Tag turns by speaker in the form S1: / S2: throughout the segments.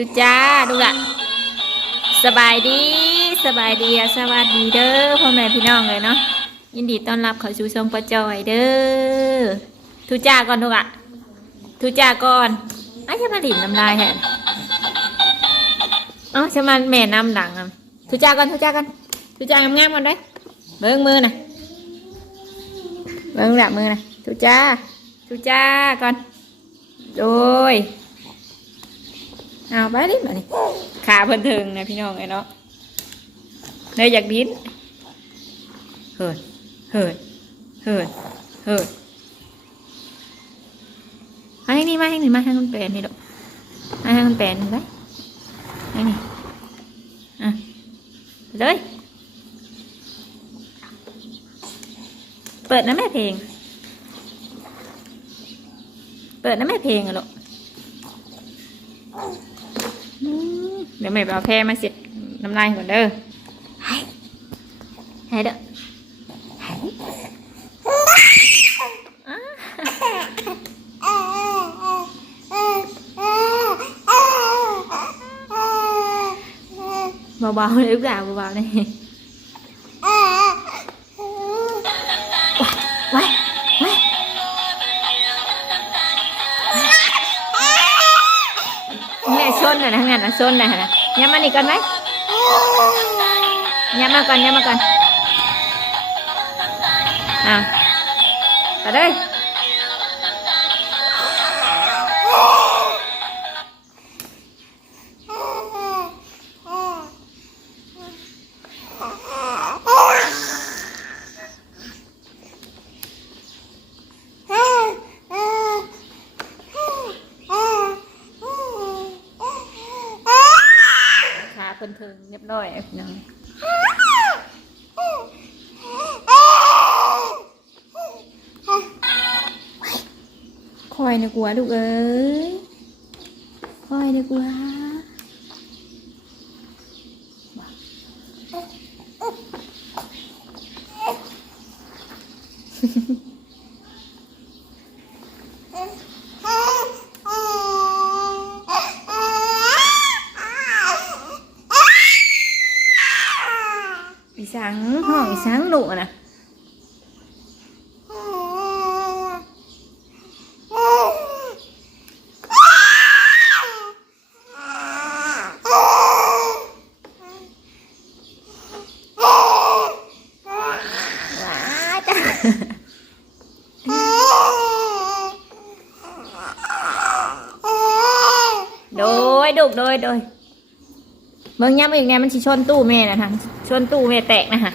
S1: จุจ้าดูละสบายดีสบายดีสวัสดีเด้อพ่อแม่พี่น้องเลยเนาะยินดีต้อนรับเขาสู่ช่องประจอยเด้อทุจ้าก่อนดูละทุจ้าก่อนอ้าวจะมาดิ่นน้ำลายแทนเอ้าจะมาแม่น้ำดังอะทุจ้าก่อนทุจ้าก่อนทุจ้างามๆก่อนด้อเบิ้งมือน่ะเบิ้งแบบมือน่ะทุจ้าทุจ้าก่อนโดย เอาไปดิมาดิขาเพิ่นถึงนะพี่น้องไอ้เนาะเลยอยากดิ้นเหินเหินเหินเหินมาให้นี่มาให้นี่มาให้คุณแปนนี่ดอกมาให้คุณแปนนี่ไปให้นี่อะเลยเปิดนะแม่เพลง เปิดนะแม่เพลงอะลูก อืม เดี๋ยวแม่ไปเอาแพรมาเสร็จน้ำลายก่อนเด้อให้ให้เด้อให้อ่าเบาๆเลยลูกหลานเบาๆเลย แม่ชนน่ะนะงั้นนะชนน่ะนะย้ำมานี่ก่อนไหมย้ำมาก่อนย้ำมาก่อนอะไปเลย เพิ่นถึงเรียบร้อยพี่น้องคอยนะกลัวลูกเอ้ยคอยนะกลัว อีสังห้องอีสังดุนะว้ายจ้ะโดยดุกโดยโดย เบิ่งย้ำอีกเนี่ยมันชิชนตู้แม่นะทางชนตู้แม่แตกนะฮะ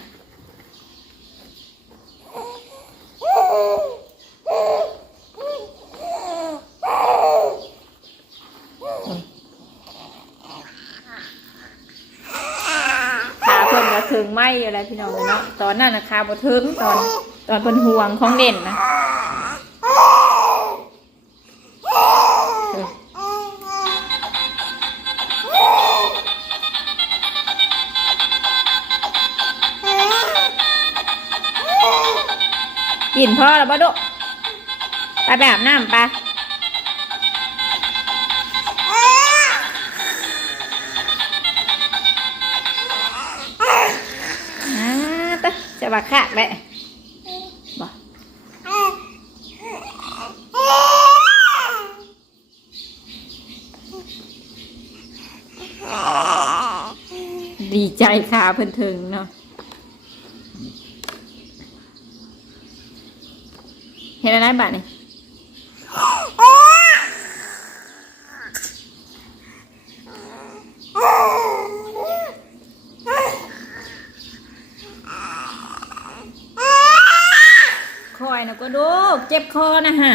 S1: ขาเพิ่นก็ถึงไหมอะไรพี่น้องเนาะตอนนั้นนะขาบ่ถึงตอนตอนเพิ่นห่วงของเด่นนะ กินพ่อแล้วบ่ดุไปไปอาบน้ำไปอ่าตะจะบักขากเลยบ่ดีใจขาเพิ่นถึงเนาะ เห็นอะไรบ้างนี่คอยนะก็ดูเจ็บคอนะฮะ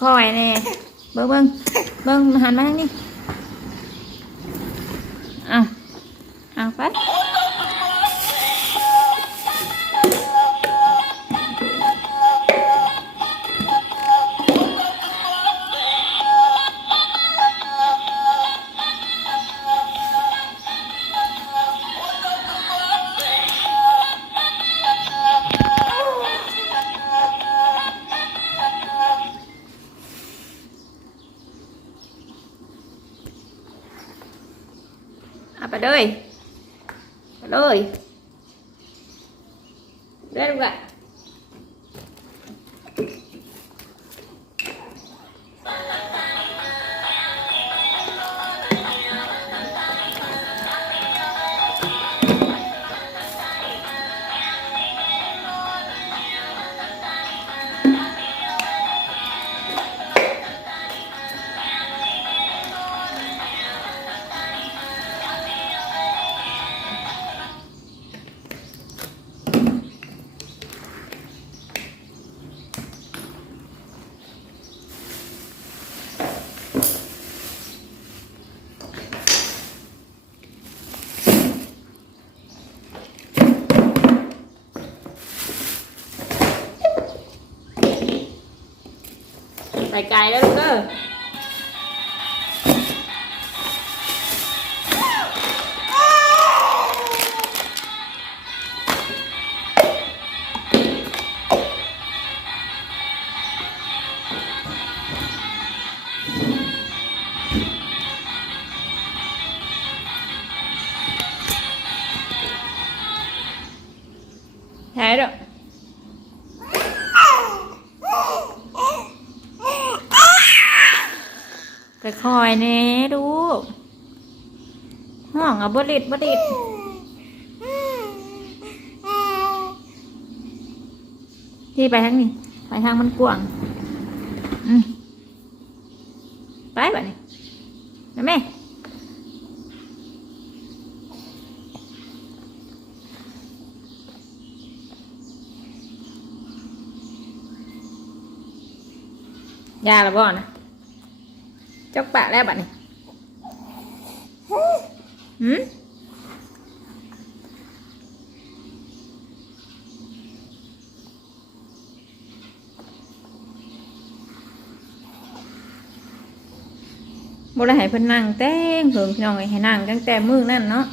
S1: คอยแน่เบิ้งเบิ้งเบิ้งหันมาทางนี้เอาเอาไป ไปเลยไป ใส่ไก่แล้วลูกเด้อ บริดบริดที่ไปทางนี้ ไปทางมันกว้างอืมไปแบบนี้นะแม่ยาละบ่นะจกปาแล้วบัดนี้ หืมบ่ได้ให้เพิ่นนั่งแต่งเพิ่งพี่น้องเอ้ให้นั่งตั้งแต่มือนั่นเนาะ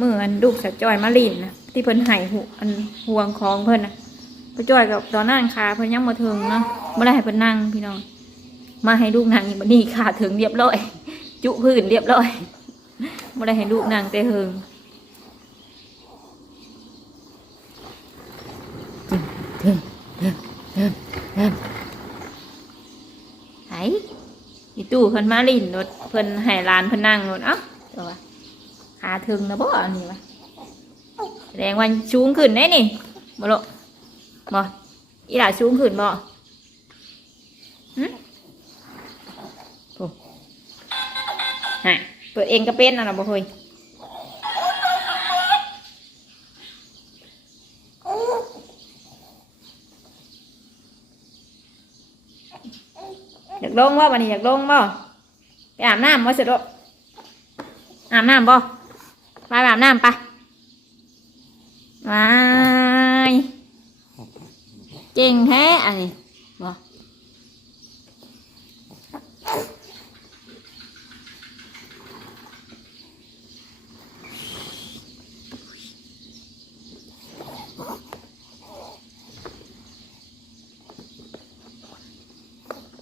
S1: มืออันลูกสะจอยมาลินนะที่เพิ่นให้หูอันห่วงของเพิ่นน่ะไปจอยกับตอนนั่งขาเพิ่นยังบ่ถึงเนาะบ่ได้ให้เพิ่นนั่งพี่น้อง มาให้ลูกนางอีกบัดนี้ขาถึงเรียบร้อย จุพื้นเรียบร้อย ไม่ได้ให้ลูกนางแต่เฮิงไหอีตู้เพิ่นมาลินรถเพิ่นให้ร้านเพิ่นนั่งรถเอ้าตัวขาถึงนะบ่อันนี้วะแสดงว่าชูงขึ้นได้นี่บ่โลบ่อีหล่าชูงขึ้นบ่หึฮะ เปิดเองก็เป็นนะเราบ่เคยอยากลงบ่วันนี้อยากลงบ่ไปอาบน้ำบ่เสร็จแล้วอาบน้ำบ่ไปอาบน้ำไปวายเจ๋งแท้อันนี้บ่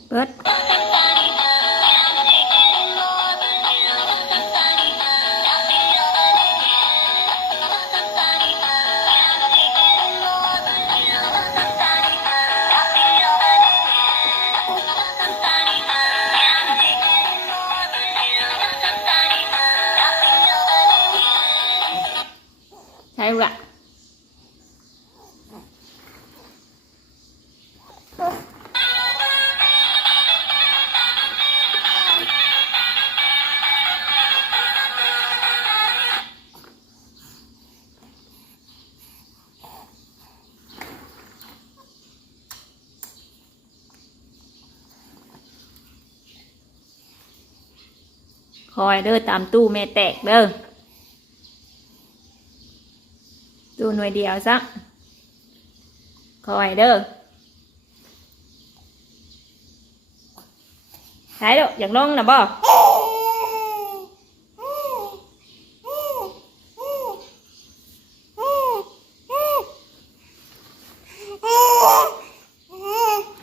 S1: เปิด อยเด้อตามตู้แม่แตกเด้อตู้หน่วยเดียวซะคอยเด้อใช่ดออยากลงนะบ่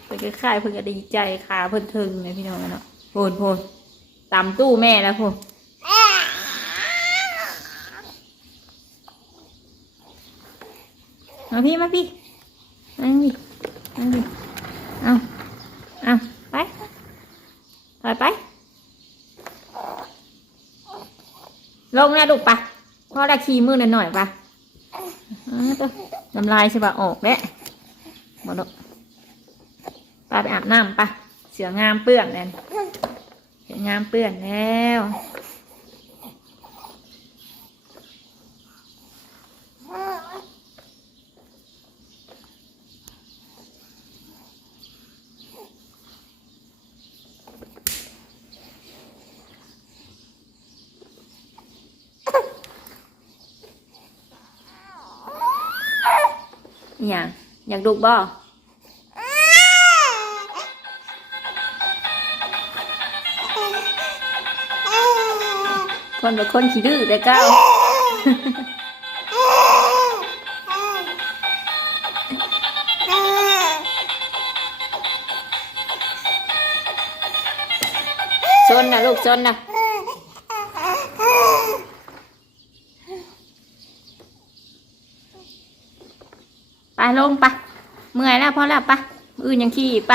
S1: เพิ่นก็คายเพิ่นก็ดีใจขาเพิ่นถึงเลยพี่น้องเนาะโพนโพน ตำตู้แม่แล้วพูมาพี่มาพี่นั่งดินั่เอาเอาไปไปไป ลงนะลูกปะพ่อได้ขี่มือหน่อยหน่อยปะน้ำลายใช่ปะออกแหละบอลปไปอาบน้ำปะเสืองามเปื้อนแน่ งามเปื้อนแล้วอหย่างอยากดูบ่ คนเป็นคนขี้ดื้อแต่เก้าซนนะลูกซนนะไปลงไปเมื่อยแล้วพอแล้วไปอื่นยังขี้อีกไป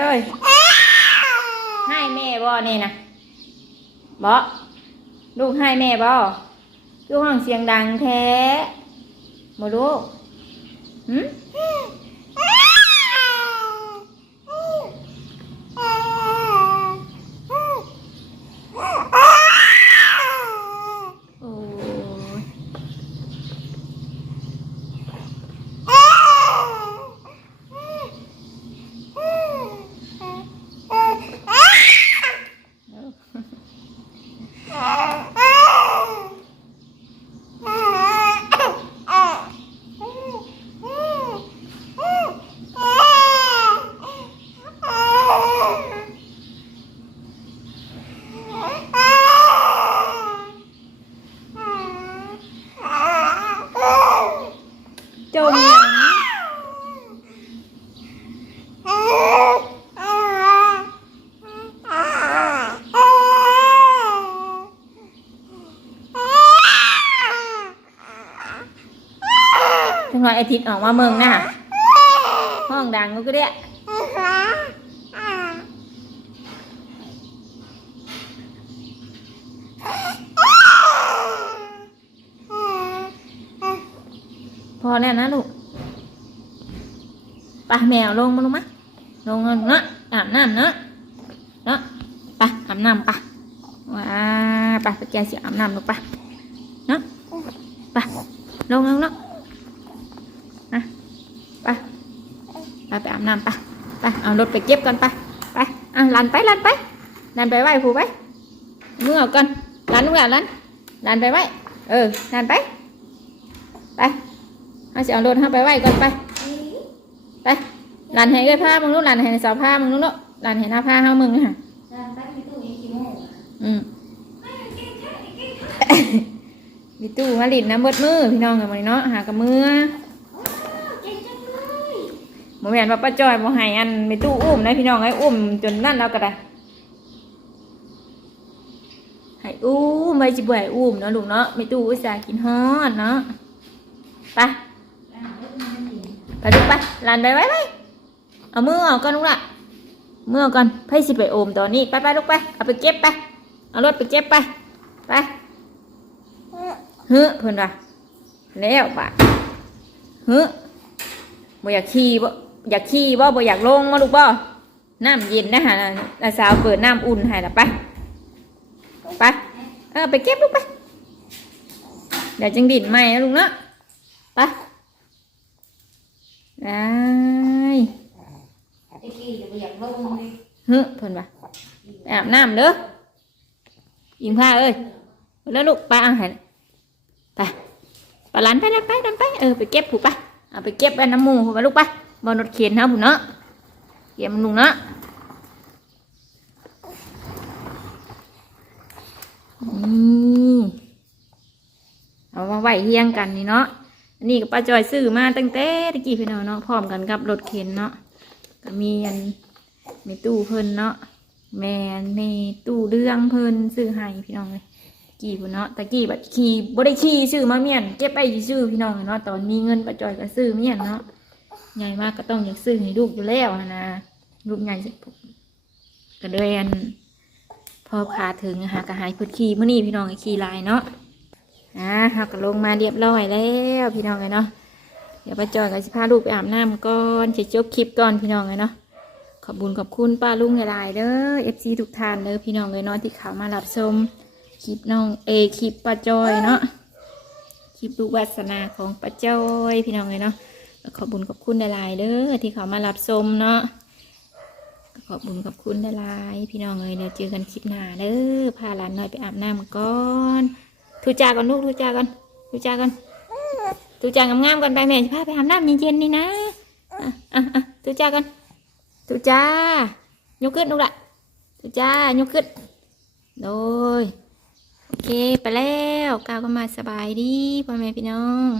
S1: โดยโดยให้แม่บ่นี่นะบ่ลูกให้แม่บ่คือห้องเสียงดังแท้บ่ลูกหืม จังหวะอาทิตย์ออกมาเมืองน่ะห้องดังก็เด้พอแล้วนะลูกไปแมวลงมาลงมาลงเนาะอาบน้ำเนาะเนาะไปอาบน้ำไปว้าไปไปแกเสิอาบน้ำลูกไปเนาะไปลงลงเนาะไป ไปไปอาบน้ำไปไปเอารถไปเก็บกันไปไปอะลันไปลันไปลันไปไหวผูไปมือเอากันลันลูกหลานลันลันไปไหวเออลันไปไปเอาสิเอารถเข้าไปไหวก่อนไปไปหลานให้เอ้ยผ้ามึงรู้หลานให้สาวผ้ามึงรู้เนาะหลานให้หน้าผ้าเฮามึงค่ะอืมมีตู้มาลิดน้ำเบิดมือพี่น้องกันมาเนาะหากับมือ บ่แม่นว่าป้าจอยบ่ให้อันมีตู้อุ้มนะพี่น้องไอ้อุ้มจนนั่นแล้วก็ได้ให้อุ้มไว้สิบ่ให้อุ้มเนาะลูกเนาะมีตู้อุตส่าห์กินฮอดเนาะไปไปลูกไปลานไปไว้ไว้เอามือออกก่อนลูกละเมือออก่อนไผสิไปโอมตอนนี้ไปไปลูกไปเอาไปเก็บไปเอารถไปเก็บไปไปเฮ้อเพิ่อนว่าแล้วบาดเฮ้อบ่อยากขี่บ่ อยากขี่บ่บ่อยากลงมาลูกบ่น้ำเย็นนะฮะน้าสาวเปิดน้ำอุ่นให้ละไปไปเออไปเก็บลูกไปเดี๋ยวจังดินใหม่นะลุงเนาะไปได้
S2: ไปเลย
S1: เฮ้อเพิ่นว่าไปอาบน้ำเด้อยิงผ้าเอ้ยแล้วลูกไปเอาให้ไปไปหลานไปแล้วไปนำไปเออไปเก็บผูกไปเอาไปเก็บไว้น้ำมูผูกไปลูกไป บอนรถเข็นเฮาผูกเนาะเก็บมันลุงเนาะนี่เอามาไหวเฮียงกันนี่เนาะนนี้กับป้าจอยซื้อมาตั้งแต่ตะกี้พี่น้องเนาะพร้อมกันกับรถเข็นเนาะก็มีอันมีตู้เพิ่นเนาะแมนมีตู้เรื่องเพิ่นซื้อให้พี่น้องเลยกี่พุ่นเนาะตะกี้บัดขี่บ่ได้ขี่ซื้อมาเมียนเก็บไปซื้อพี่น้องเนาะตอนมีเงินประจอยก็ซื้อเมียนเนาะ ใหญ่มากก็ต้องอยากซื้อให้ลูกอยู่แล้วนะลูกใหญ่สิก็เลยอันพอพาถึงหากระหายพุดขี่มื้อนี้พี่น้องไอ้ขี่ลายเนาะอ่าเฮาก็ลงมาเรียบร้อยแล้วพี่น้องเลยเนาะเดี๋ยวป้าจอยก็สิพาลูกไปอาบน้ำก่อนจะจบคลิปก่อนพี่น้องเลยเนาะขอบุญขอบคุณป้าลุงหลายเด้อ FC ทุกท่านเด้อพี่น้องเลยเนาะที่เขามารับชมคลิปน้องเอคลิปป้าจอยเนาะคลิปลูกวาสนาของป้าจอยพี่น้องเลยเนาะ ขอบุญขอบคุณหลายๆเด้อที่เขามารับชมเนาะขอบุญขอบคุณหลายๆพี่น้องเลยเดี๋ยวเจอกันคลิปหน้าเด้อพาหลานหน้อยไปอาบน้ำก่อนทูจาก่อนลูกทูจาก่อนทูจาก่อนทูจางามๆก่อนไปแม่จะพาไปอาบน้ำเย็นๆนี่นะอะอะอะทูจาก่อนตุจ้ายกขึ้นลูกละตุจ้ายกขึ้นโดยโอเคไปแล้วก้าวก็มาสบายดีพ่อแม่พี่น้อง